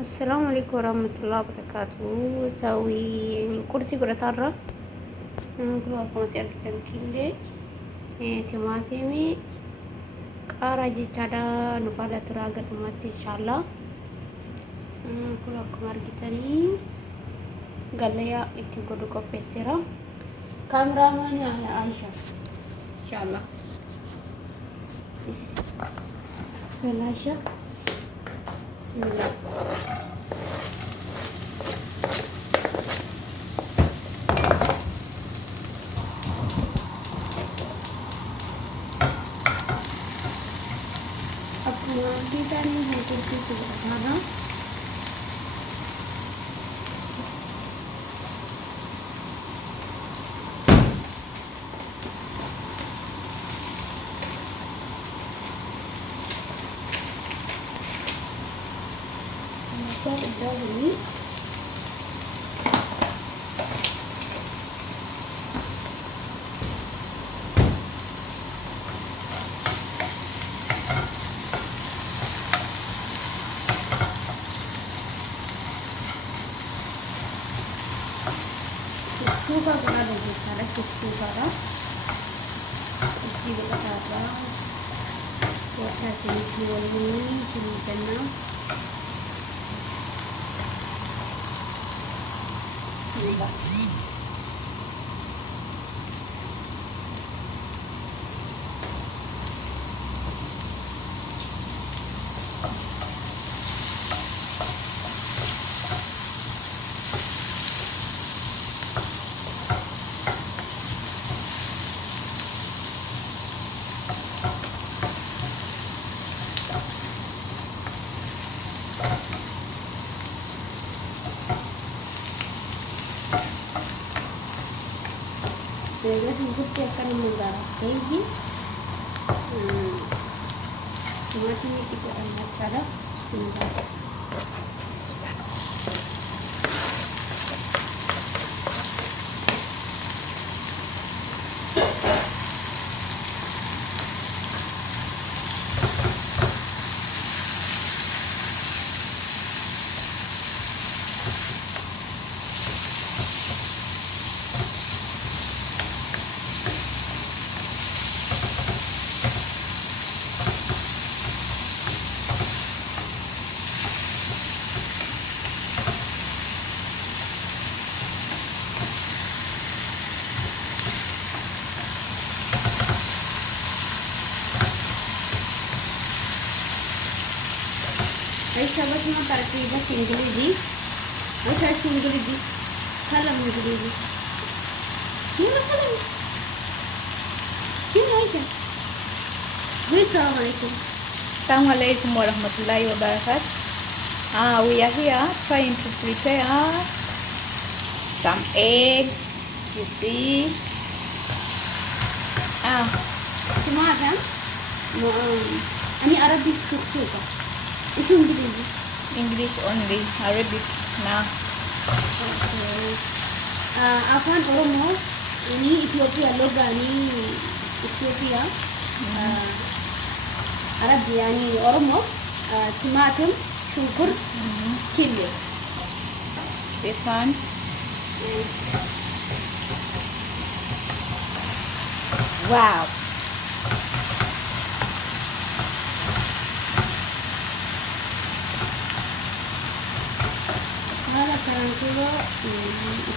السلام عليكم ورحمة الله وبركاته. سوي يعني كرسي كرة ترى كل واحد يركن كله تماتمي كاراجي تدا نفعل تراجع مات إن شاء الله. كل واحد مرجتني قال لي إتقولوا كوبيسيرا كاميرا مان يا عائشة إن شاء الله. يلا عائشة بسم الله. kita nih kursi sederhana udah ini suka berada di sana suka di dekat apa ya sini jual ini sini tenang sini Jadi kita akan menggarap lagi. Mati kita akan garap sehingga Aisyah bos mau tarik dia singguli di, Aisyah singguli di, salam singguli di, mana salam? Ini Aisyah. Assalamualaikum. Assalamualaikum warahmatullahi wabarakatuh. We are here trying to prepare some eggs. You see? Semua kan? Ini Arabic juga. Itu English only, Arabic nah. Afan Oromo ini Ethiopia loga ini Ethiopia Arab yani Oromo timatim syukur chili. This one. Wow. Tranquilo,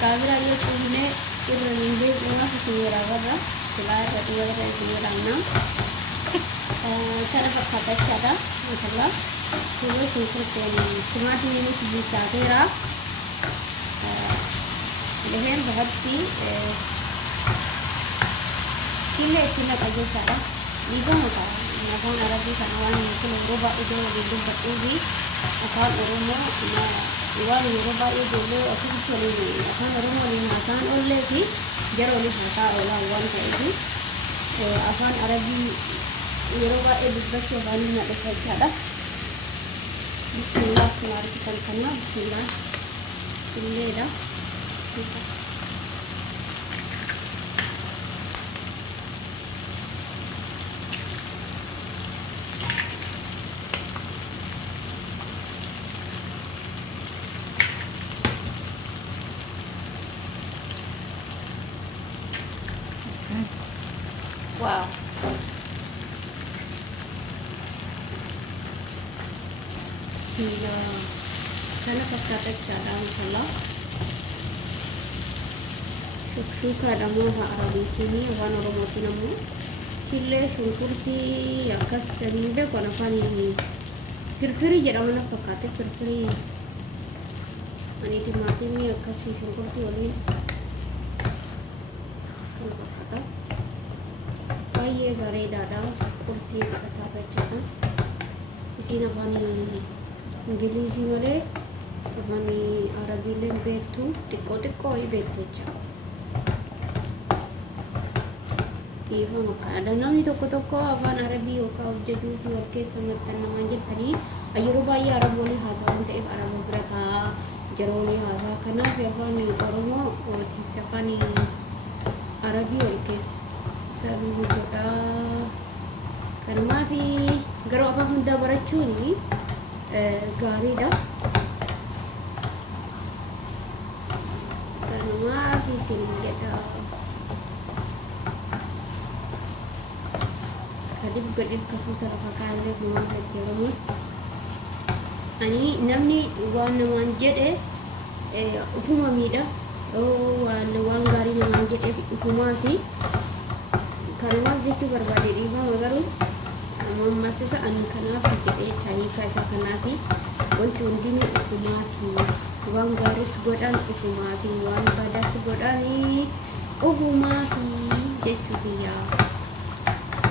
cabra yo tuve que rendir una señora verdad, que la tuve que rendir una cara para cara, masalah, tuve que hacer tomate ini bisa kira, leher bahati, kile aja cara, ini kan Nafan Arabi sanawan itu merubah itu dibuat ubi, akan merubah Iwan merubah itu dulu aku cari akan merubah ini akan oleh sih jauh lebih besar olah Iwan kayak akan Arabi merubah itu besar sekali nak dekat Bismillah mari kita kena Bismillah ini dah Wow. Bismillah. Kana fakkaata jechaadha inshallah. Shukshuukaadha moo arabiitiin afaan oromootiin ammoo killee shunkurtii akkas saniin beeku afaan firfirii jedhama na fakkaate firfirii ani timaatimii akkasii shunkurtii waliin kana fakkaata. Baay'ee bareedaadha qursii godhataa jechaadha. Isiin afaan ingilizii malee afaan arabiileen beektu xiqqoo xiqqoo wayii beektu jechaadha. Ada namni tokko afaan arabii yookaan hojjetuu fi wal keessa maxxannaman jettanii yeroo baay'ee araboolii haasaa waan ta'eef araba bira taa'aa jaroolii haasaa kanaaf afaan oromoo fi afaan arabii wal keessa godha. Kanumaaf garuu afaan hundaa barachuun gaariidha. Sanumaaf isin jedha. Kadib gadib kasuuta lafa kaa'ee namaa fayyadamu. Ani namni waan namaan jedhe ufuma miidha. Waan gaarii namaan jedhe ufumaati. Kanumaaf jechuu barbaade dhiifama garuu ammassisa ani kanaaf jedhee taa'ika isaa kanaafi wanti hundinuu ufumaati. Waan gaariis godhan ufumaati. Waan badaas godhan ufumaati jechuu biyyaa.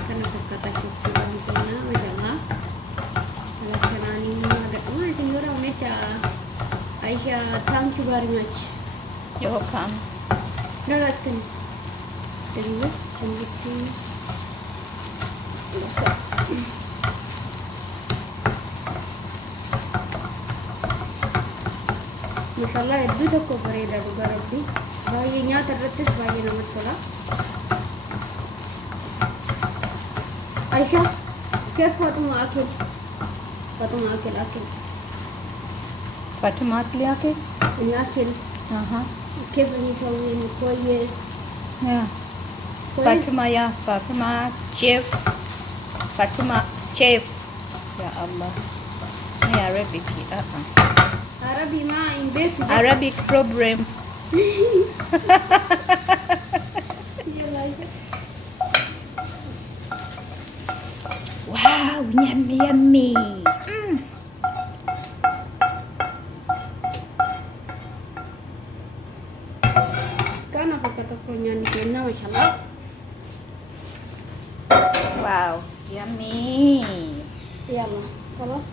Karena kata cuci bangkainya adalah karena ini ada tinggal orang meja Aisyah thank you very much. You're welcome. Nalaskan dari lu gitu so Masalah itu tuh kok berbeda juga lebih bayinya terlepas bayi nomor sekolah. Aisyah, كيف فاطمة أكل؟ فاطمة أكل فاطمة أكل أكل أها كيف نسوي كويس؟ يا كويس؟ فاطمة يا فاطمة شيف فاطمة شيف يا الله هي Arabic عربي ما إن بيت Arabic problem يلا Aisyah. wow yummy yummy Kan apa kata nyanyi kena mashallah. wow yummy Iya mah, خلاص